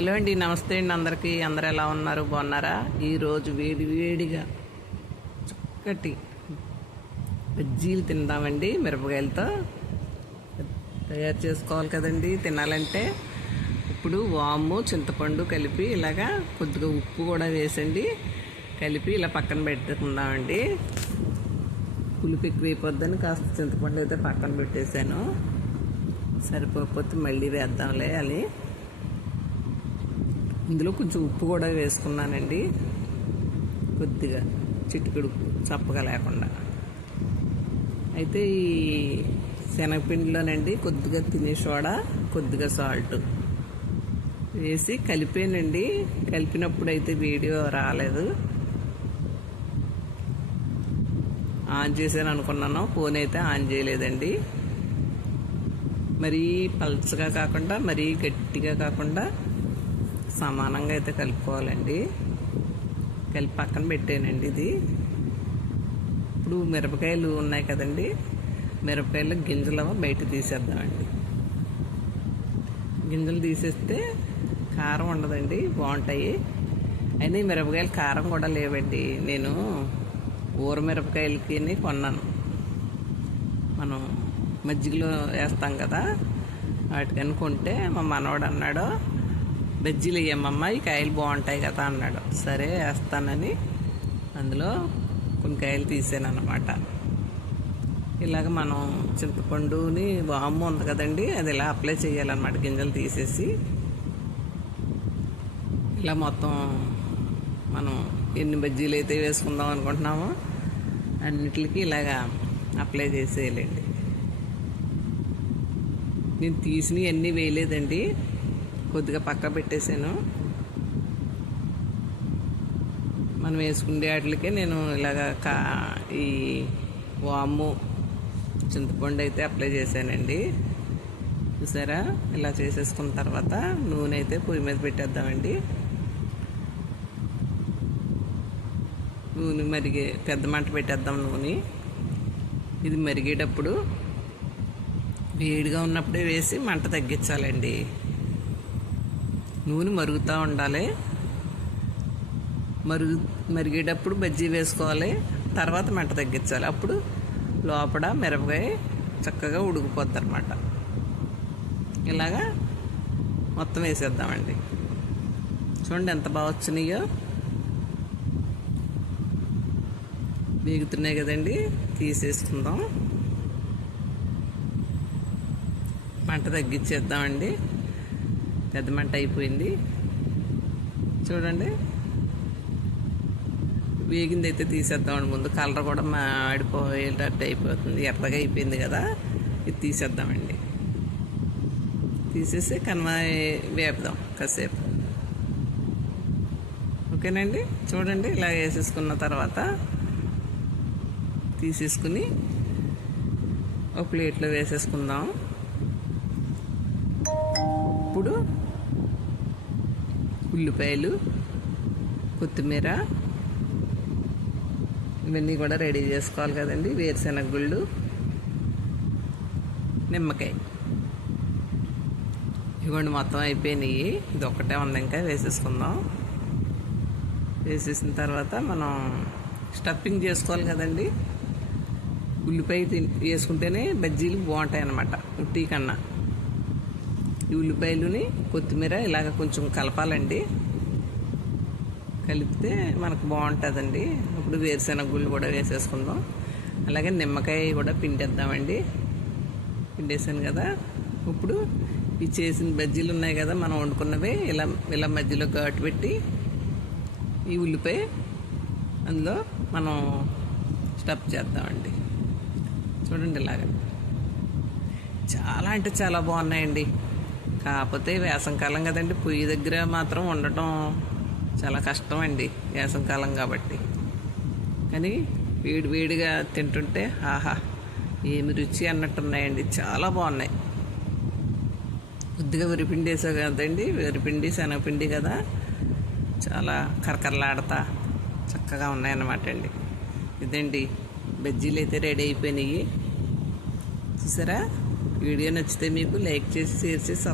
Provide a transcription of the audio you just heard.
Hello అండి నమస్తే అండి అందరికీ. అందరు ఎలా ఉన్నారు? బాగున్నారా? ఈరోజు వేడి వేడిగా చక్కటి బజ్జీలు తిందామండి మిరపకాయలతో. తయారు చేసుకోవాలి కదండి తినాలంటే. ఇప్పుడు వాము చింతపండు కలిపి ఇలాగా కొద్దిగా ఉప్పు కూడా వేసండి. కలిపి ఇలా పక్కన పెట్టుకుందామండి. పులుపు ఎక్కువ అయిపోద్దని కాస్త చింతపండు అయితే పక్కన పెట్టేశాను. సరిపోకపోతే మళ్ళీ వేద్దాంలే అని. ఇందులో కొంచెం ఉప్పు కూడా వేసుకున్నానండి. కొద్దిగా చిటికెడు ఉప్పు చప్పగా లేకుండా. అయితే ఈ శనగపిండిలోనండి కొద్దిగా తినే సోడా కొద్దిగా సాల్ట్ వేసి కలిపానండి. కలిపినప్పుడు అయితే వీడియో రాలేదు. ఆన్ చేశాను అనుకున్నాను. ఫోన్ అయితే ఆన్ చేయలేదండి. మరీ పల్చగా కాకుండా మరీ గట్టిగా కాకుండా సమానంగా అయితే కలుపుకోవాలండి. కలిపి పక్కన పెట్టానండి ఇది. ఇప్పుడు మిరపకాయలు ఉన్నాయి కదండి. మిరపకాయలు గింజలు బయట తీసేద్దామండి. గింజలు తీసేస్తే కారం ఉండదండి బాగుంటాయి. అయినా ఈ మిరపకాయలు కారం కూడా లేవండి. నేను ఊర మిరపకాయలకి కొన్నాను. మనం మజ్జిగలో వేస్తాం కదా వాటికని కొంటే మా మనవాడు అన్నాడు బజ్జీలు వేయమ్మమ్మ ఈ కాయలు బాగుంటాయి కదా అన్నాడు. సరే వేస్తానని అందులో కొన్ని కాయలు తీసాను అనమాట ఇలాగ మనం చింతపండుని వాము ఉంది కదండి అది ఇలా అప్లై చేయాలన్నమాట గింజలు తీసేసి. ఇలా మొత్తం మనం ఎన్ని బజ్జీలు అయితే వేసుకుందాం అనుకుంటున్నామో అన్నిటికి ఇలాగా అప్లై చేసేయాలండి. నేను తీసినవి అన్నీ వేయలేదండి. కొద్దిగా పక్క పెట్టేశాను. మనం వేసుకునే వాటికే నేను ఇలాగ కా ఈ వాము చింతపండు అయితే అప్లై చేశానండి. చూసారా? ఇలా చేసేసుకున్న తర్వాత నూనె అయితే పొయ్యి మీద పెట్టేద్దామండి. నూనె మరిగే పెద్ద మంట పెట్టేద్దాం నూనె. ఇది మరిగేటప్పుడు వేడిగా ఉన్నప్పుడే వేసి మంట తగ్గించాలండి. నూనె మరుగుతూ ఉండాలి. మరుగు మరిగేటప్పుడు బజ్జీ వేసుకోవాలి. తర్వాత మంట తగ్గించాలి. అప్పుడు లోపల మిరపకాయ చక్కగా ఉడికిపోద్ది అనమాట ఇలాగా మొత్తం వేసేద్దామండి. చూడండి ఎంత బాగా వచ్చినాయో. వేగుతున్నాయి కదండి. తీసేసుకుందాం. మంట తగ్గించేద్దామండి. పెద్ద మంట అయిపోయింది. చూడండి. వేగింది అయితే తీసేద్దామండి ముందు. కలర్ కూడా మాడిపోయేటట్టు అయిపోతుంది. ఎర్రగా అయిపోయింది కదా. ఇది తీసేద్దామండి. తీసేసి కనుమ వేపుదాం కాసేపు. ఓకేనండి? చూడండి ఇలా వేసేసుకున్న తర్వాత తీసేసుకుని ఒక ప్లేట్లో వేసేసుకుందాం. ఉల్లిపాయలు కొత్తిమీర ఇవన్నీ కూడా రెడీ చేసుకోవాలి కదండి వేరుశెనగ గుళ్ళు నిమ్మకాయ. ఇవ్వండి మొత్తం అయిపోయినాయి. ఇది ఒక్కటే ఉంది ఇంకా వేసేసుకుందాం. వేసేసిన తర్వాత మనం స్టఫింగ్ చేసుకోవాలి కదండి. ఉల్లిపాయ వేసుకుంటేనే బజ్జీలు బాగుంటాయి అన్నమాట ఉట్టి కన్నా. ఈ ఉల్లిపాయలుని కొత్తిమీర ఇలాగ కొంచెం కలపాలండి. కలిపితే మనకు బాగుంటుందండి. ఇప్పుడు వేరుశెనగ గుళ్ళు కూడా వేసేసుకుందాం. అలాగే నిమ్మకాయ కూడా పిండేద్దామండి. పిండేసాను కదా. ఇప్పుడు ఈ చేసిన బజ్జీలు ఉన్నాయి కదా మనం వండుకున్నవి ఇలా ఇలా మధ్యలో ఘాటు పెట్టి ఈ ఉల్లిపాయ అందులో మనం స్టఫ్ చేద్దామండి. చూడండి ఇలాగ. చాలా అంటే చాలా బాగున్నాయండి. కాకపోతే వేసంకాలం కదండి పొయ్యి దగ్గర మాత్రం ఉండటం చాలా కష్టం అండి వేసంకాలం కాబట్టి. కానీ వేడి వేడిగా తింటుంటే ఆహా ఏమి రుచి అన్నట్టున్నాయండి చాలా బాగున్నాయి. కొద్దిగా వరిపిండి వేసా కదండి వరిపిండి శనగపిండి కదా చాలా కరకరలాడతా చక్కగా ఉన్నాయన్నమాట అండి. ఇదండి బజ్జీలు అయితే రెడీ అయిపోయినాయి. చూసారా? వీడియో నచ్చితే మీకు లైక్ చేసి షేర్ చేసి